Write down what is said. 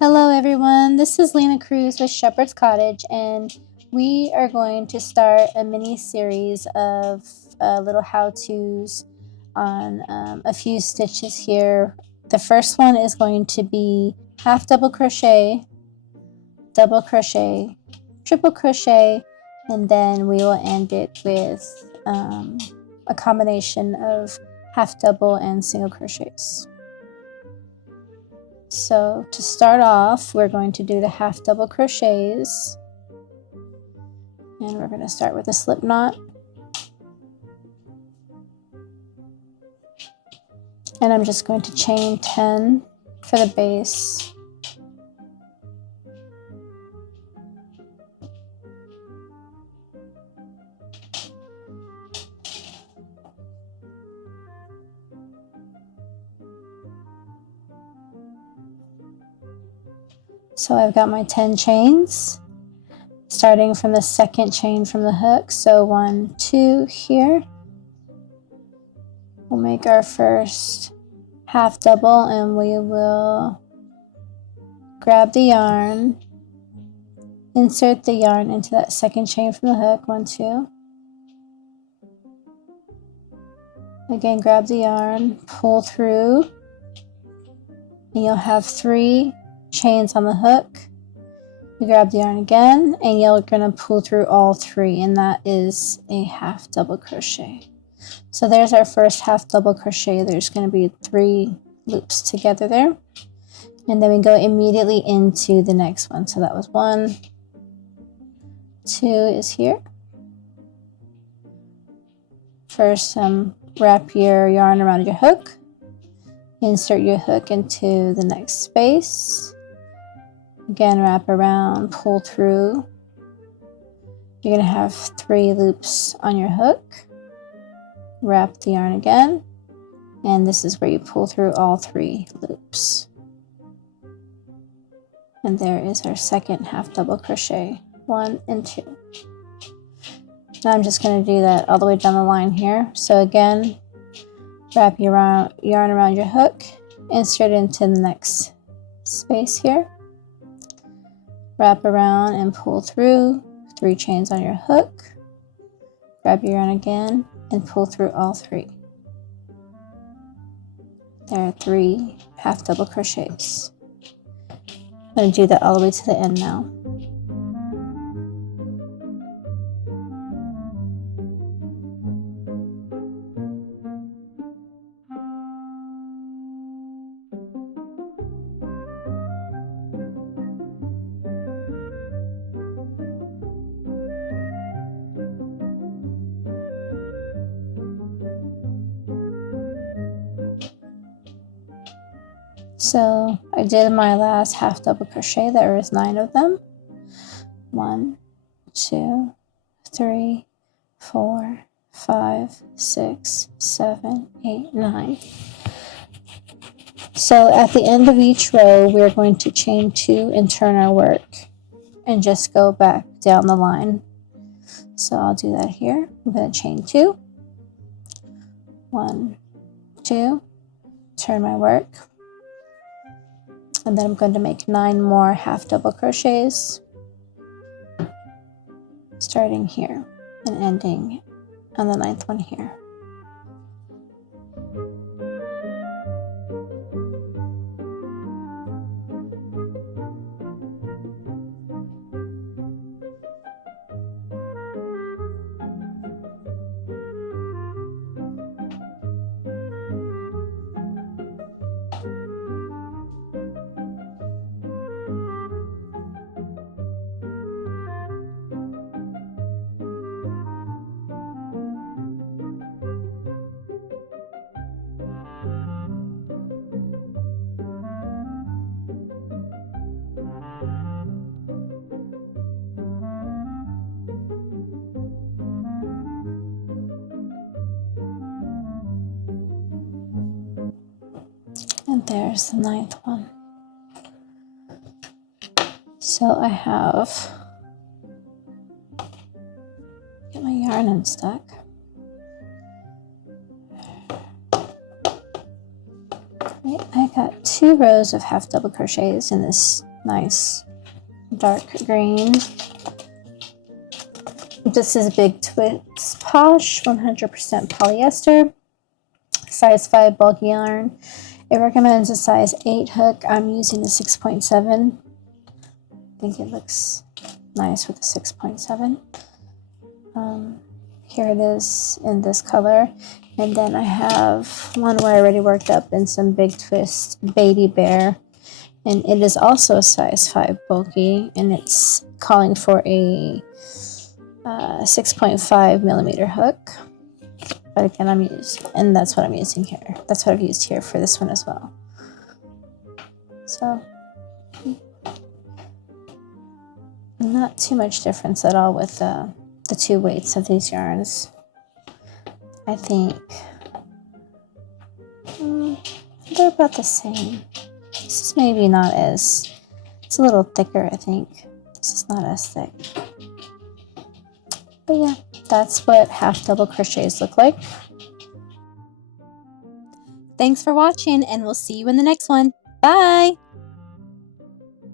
Hello everyone, this is Lena Cruz with Shepherd's Cottage, and we are going to start a mini series of little how-tos on a few stitches here. The first one is going to be half double crochet, triple crochet, and then we will end it with a combination of half double and single crochets. So to start off, we're going to do the half double crochets, and we're going to start with a slip knot, and I'm just going to chain 10 for the base. So I've got my 10 chains, starting from the second chain from the hook. So 1, 2 here. We'll make our first half double, and we will grab the yarn, insert the yarn into that second chain from the hook. 1, 2. Again, grab the yarn, pull through, and you'll have 3 chains on the hook. You grab the yarn again, and you're going to pull through all 3, and that is a half double crochet. So there's our first half double crochet. There's going to be 3 loops together there, and then we go immediately into the next one. So that was 1, 2 is here. First, wrap your yarn around your hook, insert your hook into the next space. Again, wrap around, pull through. You're going to have 3 loops on your hook. Wrap the yarn again, and this is where you pull through all 3 loops. And there is our second half double crochet, 1 and 2. Now I'm just going to do that all the way down the line here. So again, wrap your yarn around your hook, insert it into the next space here. Wrap around and pull through, 3 chains on your hook. Grab your yarn again and pull through all 3. There are 3 half double crochets. I'm going to do that all the way to the end now. So I did my last half double crochet. There was 9 of them. 1, 2, 3, 4, 5, 6, 7, 8, 9. So at the end of each row, we're going to chain 2 and turn our work and just go back down the line. So I'll do that here. I'm going to chain 2, 1, 2, turn my work. And then I'm going to make 9 more half double crochets, starting here and ending on the 9th one here. And there's the 9th one. So I have, get my yarn unstuck. I got 2 rows of half double crochets in this nice dark green. This is big Twist Posh 100% polyester, size 5 bulky yarn. It recommends a size 8 hook. I'm using a 6.7. I think it looks nice with a 6.7. Here it is in this color. And then I have one where I already worked up in some Big Twist Baby Bear. And it is also a size 5 bulky. And it's calling for a 6.5 millimeter hook. But again, and that's what I'm using here. That's what I've used here for this one as well. So, not too much difference at all with the 2 weights of these yarns. I think they're about the same. This is maybe not as, it's a little thicker, I think. This is not as thick. But yeah, that's what half double crochets look like. Thanks for watching, and we'll see you in the next one. Bye!